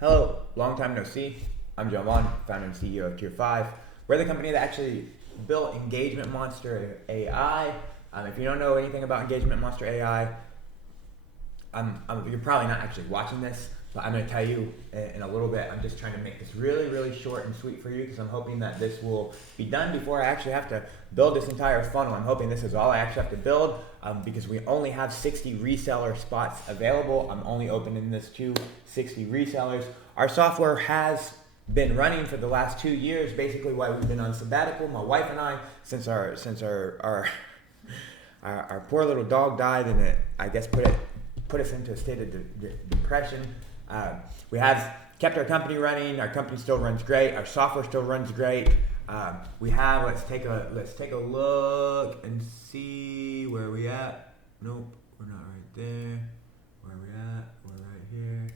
Hello, long time no see. I'm Vaughn, founder and CEO of Tier 5. We're the company that actually built Engagement Monster AI. If you don't know anything about Engagement Monster AI, you're probably not actually watching this, but I'm going to tell you in a little bit. I'm just trying to make this really, really short and sweet for you because I'm hoping that this will be done before I actually have to build this entire funnel. I'm hoping this is all I actually have to build because we only have 60 reseller spots available. I'm only opening this to 60 resellers. Our software has been running for the last 2 years, basically while we've been on sabbatical. My wife and I, since our poor little dog died, and it, I guess, put us into a state of depression. We have kept our company running. Our company still runs great. Our software still runs great. We have, let's take a look and see where we at. Nope, we're not right there. Where we at? We're right here.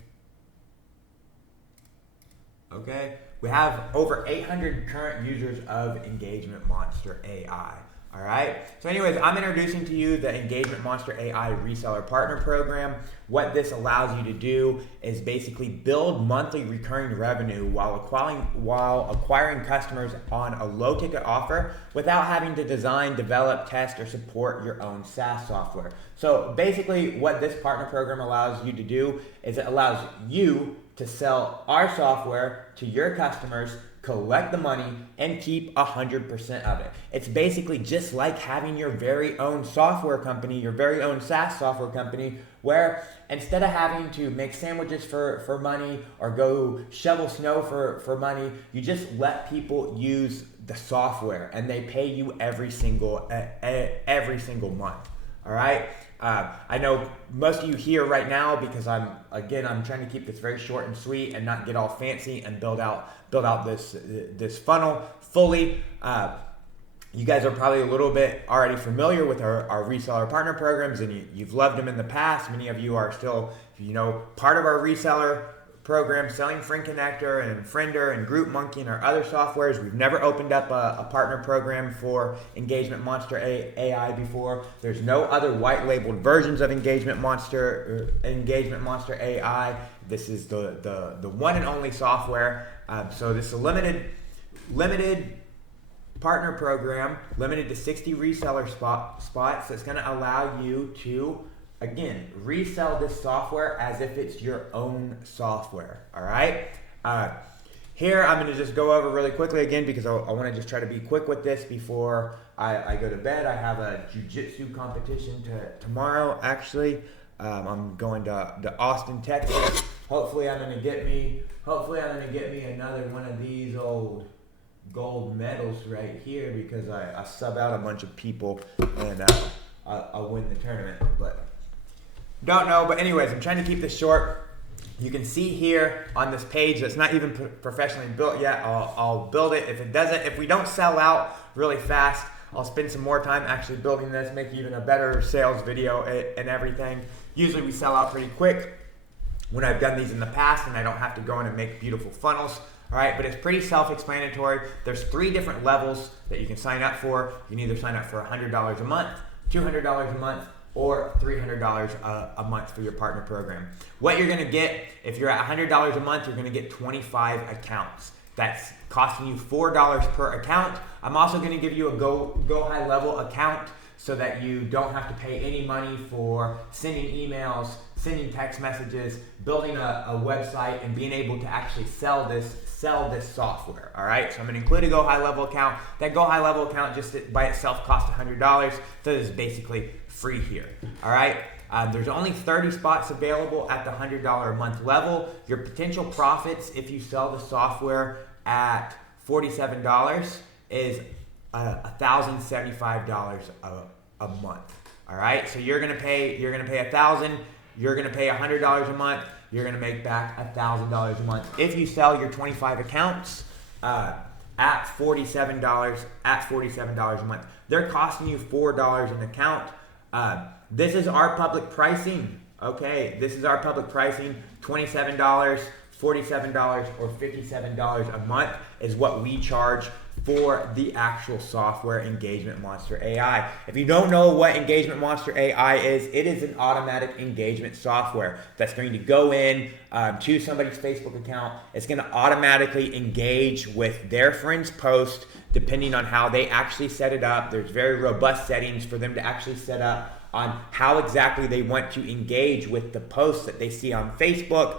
Okay, we have over 800 current users of Engagement Monster AI. All right, so anyways, I'm introducing to you the Engagement Monster AI Reseller Partner Program. What this allows you to do is basically build monthly recurring revenue while acquiring customers on a low ticket offer without having to design, develop, test, or support your own SaaS software. So basically what this partner program allows you to do is it allows you to sell our software to your customers, collect the money, and keep 100% of it. It's basically just like having your very own software company, your very own SaaS software company, where instead of having to make sandwiches for money or go shovel snow for money, you just let people use the software and they pay you every single month. All right. I know most of you here right now, because I'm trying to keep this very short and sweet and not get all fancy and build out this funnel fully. You guys are probably a little bit already familiar with our reseller partner programs, and you've loved them in the past. Many of you are still, part of our reseller program, selling Friend Connector and Friender and Group Monkey and our other softwares. We've never opened up a partner program for Engagement Monster AI before. There's no other white labeled versions of Engagement Monster AI. This is the one and only software. So this is a limited partner program, limited to 60 reseller spots. That's going to allow you to, again, resell this software as if it's your own software. All right. Here I'm going to just go over really quickly again because I want to just try to be quick with this before I go to bed. I have a jiu-jitsu competition tomorrow. Actually, I'm going to Austin, Texas. Hopefully I'm going to get me another one of these old gold medals right here because I sub out a bunch of people and I'll win the tournament. But don't know, but anyways, I'm trying to keep this short. You can see here on this page that's not even professionally built yet. I'll build it. If we don't sell out really fast, I'll spend some more time actually building this, make even a better sales video and everything. Usually we sell out pretty quick when I've done these in the past and I don't have to go in and make beautiful funnels. All right, but it's pretty self-explanatory. There's 3 different levels that you can sign up for. You can either sign up for $100 a month, $200 a month, or $300 a month for your partner program. What you're gonna get, if you're at $100 a month, you're gonna get 25 accounts. That's costing you $4 per account. I'm also gonna give you a go high level account so that you don't have to pay any money for sending emails, sending text messages, building a website, and being able to actually sell this software. All right, so I'm going to include a Go High Level account. That Go High Level account just by itself costs $100, so it's basically free here. All right, there's only 30 spots available at the $100 a month level. Your potential profits if you sell the software at $47 is $1,075 a month. All right, so you're gonna pay $1,000. You're gonna pay $100 a month. You're gonna make back $1,000 a month if you sell your 25 accounts at $47 a month. They're costing you $4 an account. This is our public pricing. Okay, this is our public pricing. $27, $47, or $57 a month is what we charge for the actual software Engagement Monster AI. If you don't know what Engagement Monster AI is, it is an automatic engagement software that's going to go in to somebody's Facebook account. It's going to automatically engage with their friend's post depending on how they actually set it up. There's very robust settings for them to actually set up on how exactly they want to engage with the posts that they see on Facebook.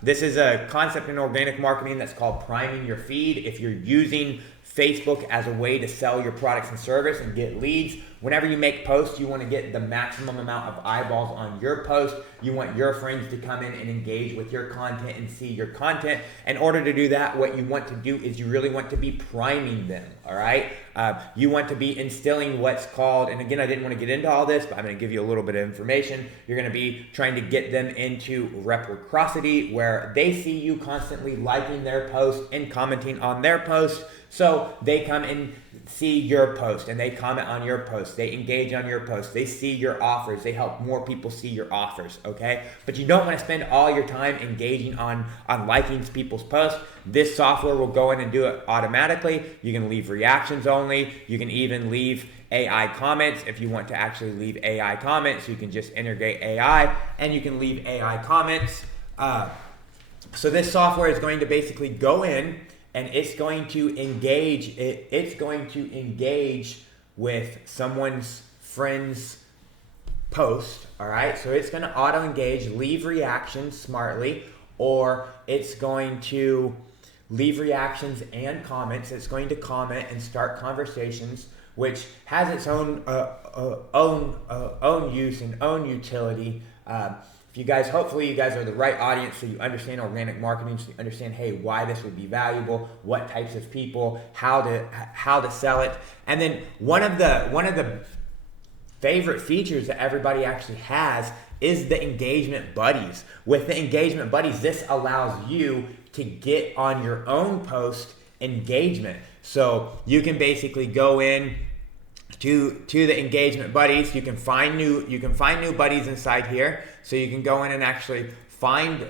This is a concept in organic marketing that's called priming your feed. If you're using Facebook as a way to sell your products and service and get leads, whenever you make posts, you want to get the maximum amount of eyeballs on your post. You want your friends to come in and engage with your content and see your content. In order to do that, what you want to do is you really want to be priming them, all right? You want to be instilling what's called, and again, I didn't want to get into all this, but I'm going to give you a little bit of information. You're going to be trying to get them into reciprocity, where they see you constantly liking their post and commenting on their post. So they come and see your post and they comment on your post. They engage on your post. They see your offers. They help more people see your offers, okay? But you don't want to spend all your time engaging on liking people's posts. This software will go in and do it automatically. You can leave reactions only. You can even leave AI comments if you want to actually leave AI comments. You can just integrate AI and you can leave AI comments. So this software is going to basically go in and it's going to engage. It's going to engage with someone's friend's post. All right. So it's going to auto engage, leave reactions smartly, or it's going to leave reactions and comments. It's going to comment and start conversations, which has its own use and own utility. If you guys, hopefully you guys are the right audience, so you understand organic marketing, so you understand, hey, why this would be valuable, what types of people, how to sell it. And then one of the favorite features that everybody actually has is the engagement buddies. With the engagement buddies, this allows you to get on your own post engagement. So you can basically go in to the engagement buddies. You can find new buddies inside here. So you can go in and actually find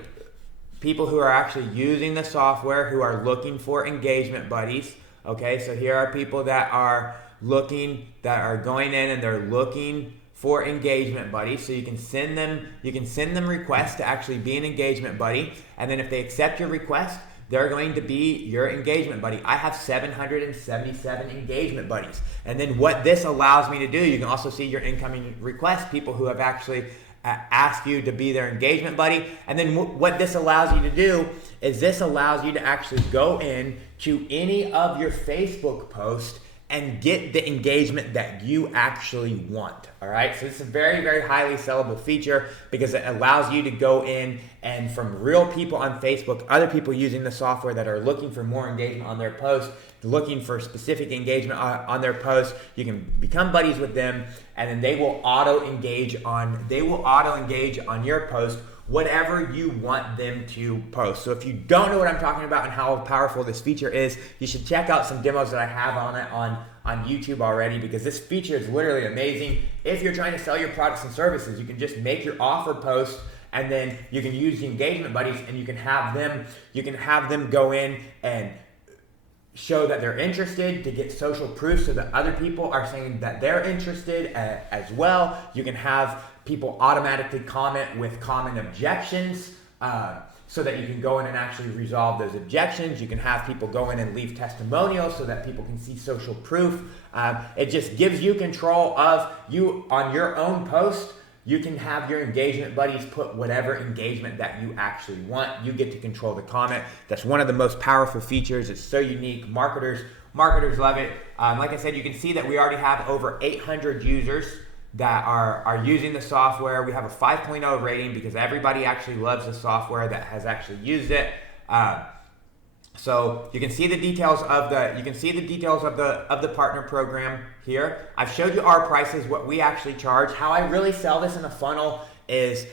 people who are actually using the software who are looking for engagement buddies. Okay, so here are people that are going in and they're looking for engagement buddies. So you can send them requests to actually be an engagement buddy, and then if they accept your request, they're going to be your engagement buddy. I have 777 engagement buddies. And then what this allows me to do, you can also see your incoming requests, people who have actually asked you to be their engagement buddy. And then what this allows you to do is this allows you to actually go in to any of your Facebook posts and get the engagement that you actually want. All right, so this is a very, very highly sellable feature because it allows you to go in and from real people on Facebook, other people using the software that are looking for more engagement on their posts, looking for specific engagement on their posts, you can become buddies with them, and then they will auto engage on your post whatever you want them to post. So if you don't know what I'm talking about and how powerful this feature is, you should check out some demos that I have on it on YouTube already, because this feature is literally amazing. If you're trying to sell your products and services, you can just make your offer post, and then you can use the engagement buddies, and you can have them go in and show that they're interested, to get social proof so that other people are saying that they're interested as well. You can have people automatically comment with common objections so that you can go in and actually resolve those objections. You can have people go in and leave testimonials so that people can see social proof. It just gives you control of you on your own post. You can have your engagement buddies put whatever engagement that you actually want. You get to control the comment. That's one of the most powerful features. It's so unique. Marketers love it. Like I said, you can see that we already have over 800 users that are using the software. We have a 5.0 rating because everybody actually loves the software that has actually used it. So you can see the details of the partner program here. I've showed you our prices, what we actually charge. How I really sell this in a funnel is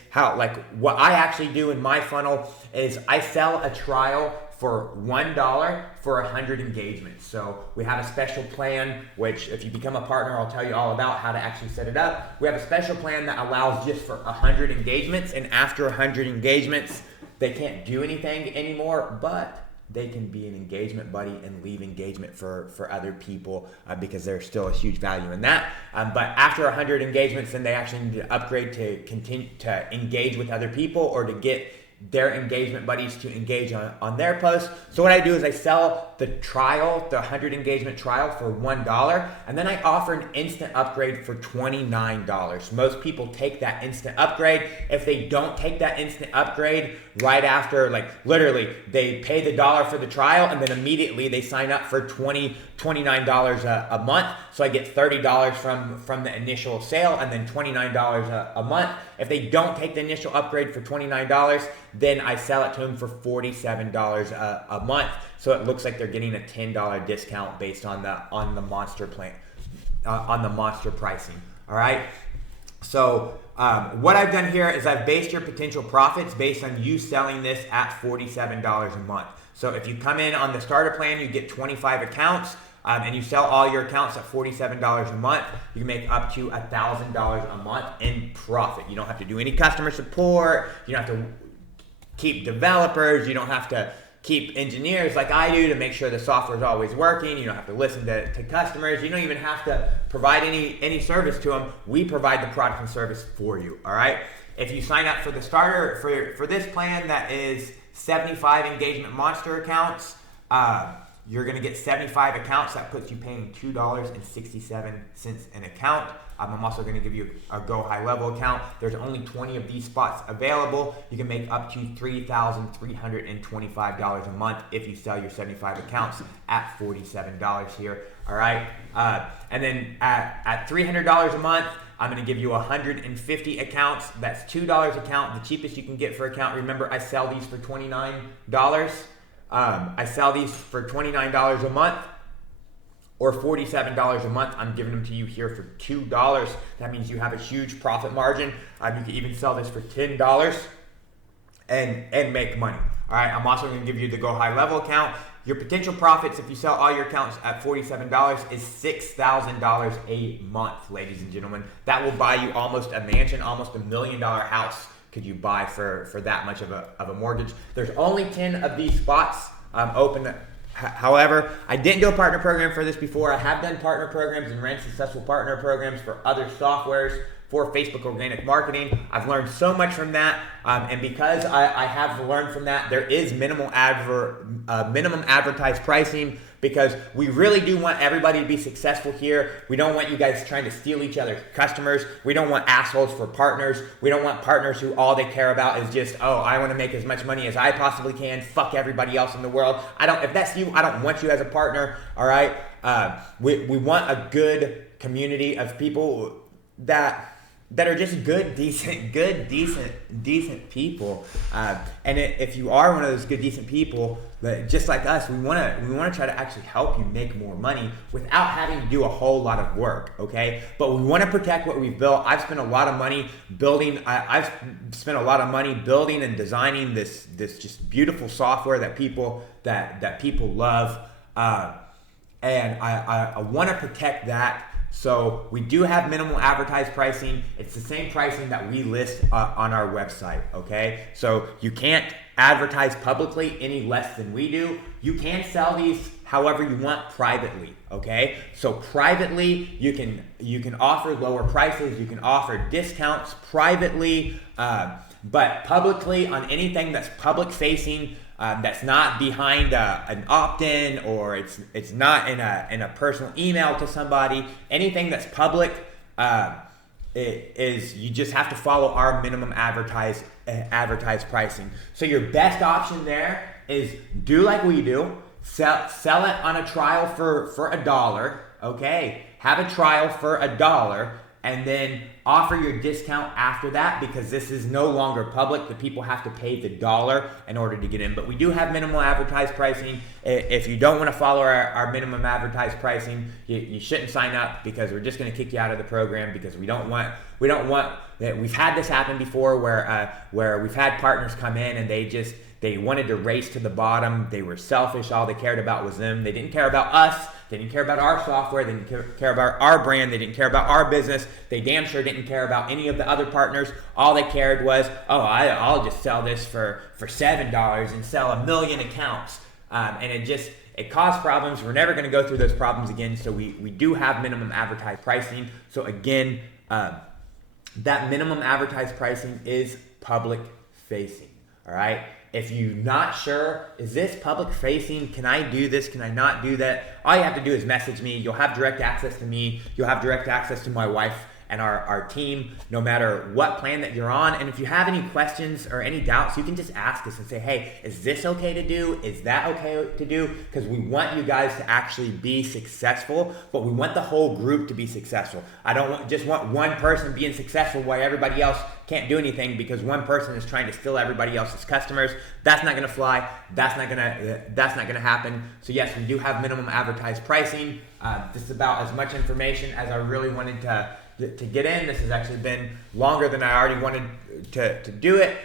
what I actually do in my funnel is I sell a trial for $1 for 100 engagements. So we have a special plan, which if you become a partner, I'll tell you all about how to actually set it up. We have a special plan that allows just for 100 engagements, and after 100 engagements, they can't do anything anymore, but they can be an engagement buddy and leave engagement for other people because there's still a huge value in that. But after 100 engagements, then they actually need to upgrade to continue to engage with other people or to get their engagement buddies to engage on their posts. So what I do is I sell the trial, the 100 engagement trial for $1, and then I offer an instant upgrade for $29. Most people take that instant upgrade. If they don't take that instant upgrade right after, like literally they pay the dollar for the trial and then immediately they sign up for $29 a month. So I get $30 from the initial sale and then $29 a month. If they don't take the initial upgrade for $29, then I sell it to them for $47 a month. So it looks like they're getting a $10 discount based on the monster plan, on the monster pricing. All right. So what I've done here is I've based your potential profits based on you selling this at $47 a month. So if you come in on the starter plan, you get 25 accounts. And you sell all your accounts at $47 a month, you can make up to $1,000 a month in profit. You don't have to do any customer support. You don't have to keep developers. You don't have to keep engineers like I do to make sure the software is always working. You don't have to listen to customers. You don't even have to provide any service to them. We provide the product and service for you, all right? If you sign up for the starter, for this plan that is 75 Engagement Monster accounts, you're going to get 75 accounts. That puts you paying $2.67 an account. I'm also going to give you a Go High Level account. There's only 20 of these spots available. You can make up to $3,325 a month if you sell your 75 accounts at $47 here. All right. And then at $300 a month, I'm going to give you 150 accounts. That's $2 account, the cheapest you can get for account. Remember, I sell these for $29. I sell these for $29 a month or $47 a month. I'm giving them to you here for $2. That means you have a huge profit margin. You can even sell this for $10 and make money. All right. I'm also going to give you the Go High Level account. Your potential profits, if you sell all your accounts at $47, is $6,000 a month, ladies and gentlemen. That will buy you almost a mansion, almost $1 million house. Could you buy for that much of a mortgage? There's only 10 of these spots open. However, I didn't do a partner program for this before. I have done partner programs and ran successful partner programs for other softwares for Facebook organic marketing. I've learned so much from that, and because I have learned from that, there is minimum advertised pricing, because we really do want everybody to be successful here. We don't want you guys trying to steal each other's customers. We don't want assholes for partners. We don't want partners who all they care about is just, oh, I want to make as much money as I possibly can. Fuck everybody else in the world. If that's you, I don't want you as a partner. All right. We want a good community of people that are just good, decent people. And if you are one of those good, decent people, just like us, we want to try to actually help you make more money without having to do a whole lot of work, okay? But we want to protect what we've built. I've spent a lot of money building. I've spent a lot of money building and designing this just beautiful software that people love, and I want to protect that. So we do have minimal advertised pricing. It's the same pricing that we list on our website, okay? So you can't advertise publicly any less than we do. You can sell these however you want privately, okay? So privately, you can offer lower prices. You can offer discounts privately, but publicly on anything that's public facing, that's not behind an opt-in, or it's not in a personal email to somebody. Anything that's public, you just have to follow our minimum advertised pricing. So your best option there is do like we do. Sell it on a trial for $1. Okay, have a trial for $1. And then offer your discount after that, because this is no longer public. The people have to pay the $1 in order to get in. But we do have minimal advertised pricing. If you don't want to follow our minimum advertised pricing, you shouldn't sign up, because we're just going to kick you out of the program, because we don't want that. We've had this happen before where we've had partners come in and they wanted to race to the bottom. They were selfish. All they cared about was them. They didn't care about us. They didn't care about our software. They didn't care about our brand. They didn't care about our business. They damn sure didn't care about any of the other partners. All they cared was, oh, I'll just sell this for $7 and sell 1 million accounts. and it caused problems. We're never going to go through those problems again. So we do have minimum advertised pricing. So again, that minimum advertised pricing is public facing. All right. If you're not sure, is this public facing? Can I do this? Can I not do that? All you have to do is message me. You'll have direct access to me. You'll have direct access to my wife and our team, no matter what plan that you're on. And if you have any questions or any doubts, you can just ask us and say, hey, is this okay to do? Is that okay to do? Because we want you guys to actually be successful, but we want the whole group to be successful. I don't just want one person being successful while everybody else can't do anything because one person is trying to steal everybody else's customers. That's not gonna fly. That's not gonna happen. So yes, we do have minimum advertised pricing. This is about as much information as I really wanted to get in. This has actually been longer than I already wanted to do it.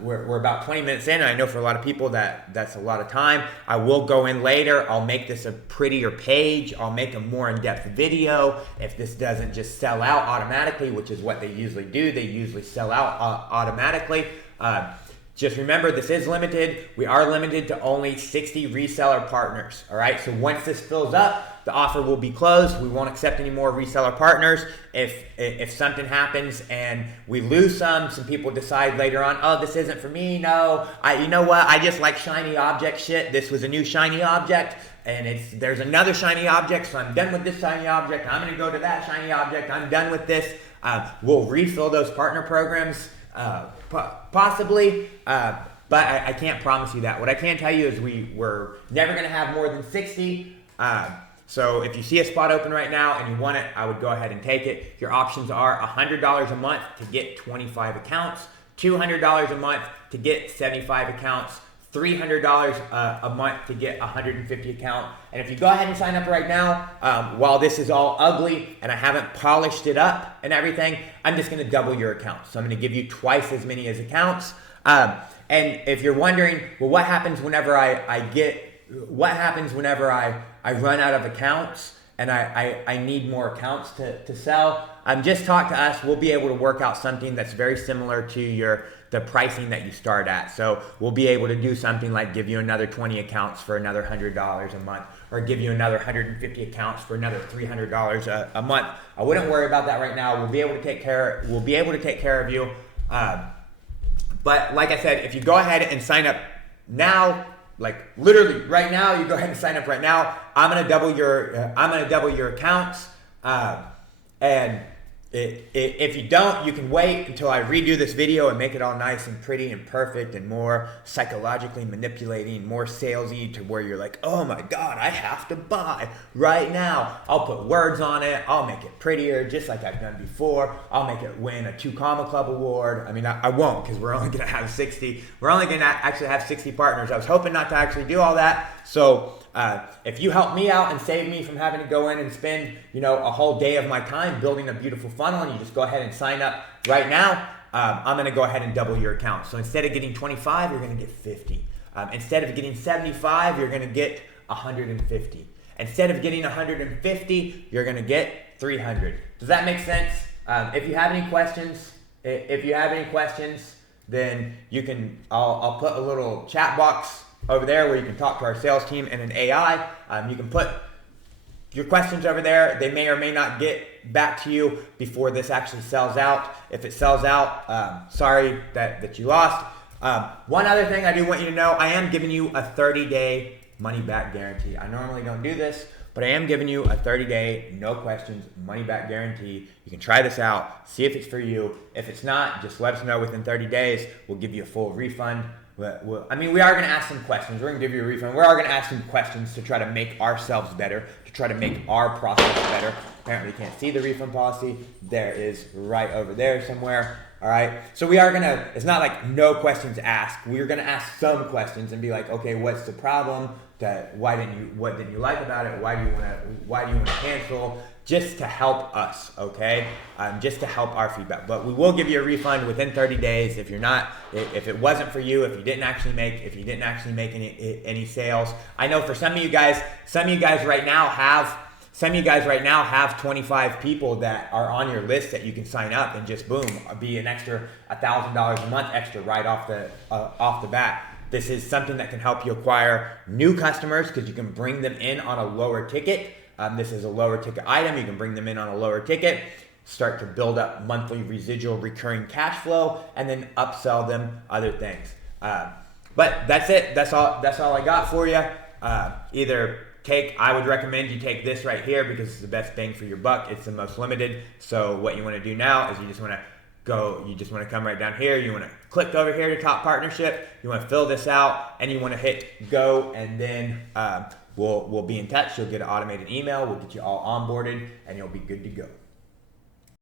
We're about 20 minutes in, and I know for a lot of people that's a lot of time. I will go in later. I'll make this a prettier page. I'll make a more in-depth video if this doesn't just sell out automatically, which is what they usually do. They usually sell out automatically. Just remember, this is limited. We are limited to only 60 reseller partners, all right? So once this fills up, the offer will be closed. We won't accept any more reseller partners. If something happens and we lose some people decide later on, oh, this isn't for me. No, you know what? I just like shiny object shit. This was a new shiny object, and there's another shiny object, so I'm done with this shiny object. I'm gonna go to that shiny object. I'm done with this. We'll refill those partner programs. Possibly, but I can't promise you that. What I can tell you is we're never going to have more than 60. So if you see a spot open right now and you want it, I would go ahead and take it. Your options are $100 a month to get 25 accounts, $200 a month to get 75 accounts, $300 a month to get 150 accounts. And if you go ahead and sign up right now, while this is all ugly and I haven't polished it up and everything, I'm just gonna double your accounts. So I'm gonna give you twice as many as accounts. And if you're wondering, well, what happens whenever I run out of accounts and I need more accounts to sell? Just talk to us. We'll be able to work out something that's very similar to the pricing that you start at. So we'll be able to do something like give you another 20 accounts for another $100 a month, or give you another 150 accounts for another $300 a month. I wouldn't worry about that right now. We'll be able to take care of you. But like I said, if you go ahead and sign up now, like literally right now, you go ahead and sign up right now, I'm gonna double your accounts. And if you don't, you can wait until I redo this video and make it all nice and pretty and perfect and more psychologically manipulating, more salesy, to where you're like, oh my God, I have to buy right now. I'll put words on it. I'll make it prettier, just like I've done before. I'll make it win a 2 Comma Club award. I mean, I won't, because we're only gonna have 60. We're only gonna actually have 60 partners. I was hoping not to actually do all that. So if you help me out and save me from having to go in and spend, a whole day of my time building a beautiful funnel, and you just go ahead and sign up right now, I'm going to go ahead and double your account. So instead of getting 25, you're going to get 50. Instead of getting 75, you're going to get 150. Instead of getting 150, you're going to get 300. Does that make sense? If you have any questions, then you can. I'll put a little chat box over there where you can talk to our sales team and an AI. You can put your questions over there. They may or may not get back to you before this actually sells out. If it sells out, sorry that you lost. One other thing I do want you to know, I am giving you a 30-day money-back guarantee. I normally don't do this, but I am giving you a 30-day, no questions, money-back guarantee. You can try this out, see if it's for you. If it's not, just let us know within 30 days. We'll give you a full refund. We are going to ask some questions. We're going to give you a refund. We are going to ask some questions to try to make ourselves better, to try to make our process better. Apparently you can't see the refund policy. There is right over there somewhere. All right. So we are going to, it's not like no questions asked. We're going to ask some questions and be like, okay, what's the problem? What didn't you like about it? Why do you want to cancel? Just to help us, okay? Just to help our feedback. But we will give you a refund within 30 days if it wasn't for you, if you didn't actually make any sales. I know for some of you guys right now have 25 people that are on your list that you can sign up and just boom, be an extra $1,000 a month extra right off the bat. This is something that can help you acquire new customers because you can bring them in on a lower ticket. This is a lower ticket item. You can bring them in on a lower ticket, start to build up monthly residual recurring cash flow, and then upsell them other things. But that's it. That's all I got for you. I would recommend you take this right here because it's the best bang for your buck. It's the most limited. So what you want to do now is you just want to come right down here. You want to click over here to top partnership. You want to fill this out and you want to hit go, and then we'll be in touch. You'll get an automated email. We'll get you all onboarded and you'll be good to go.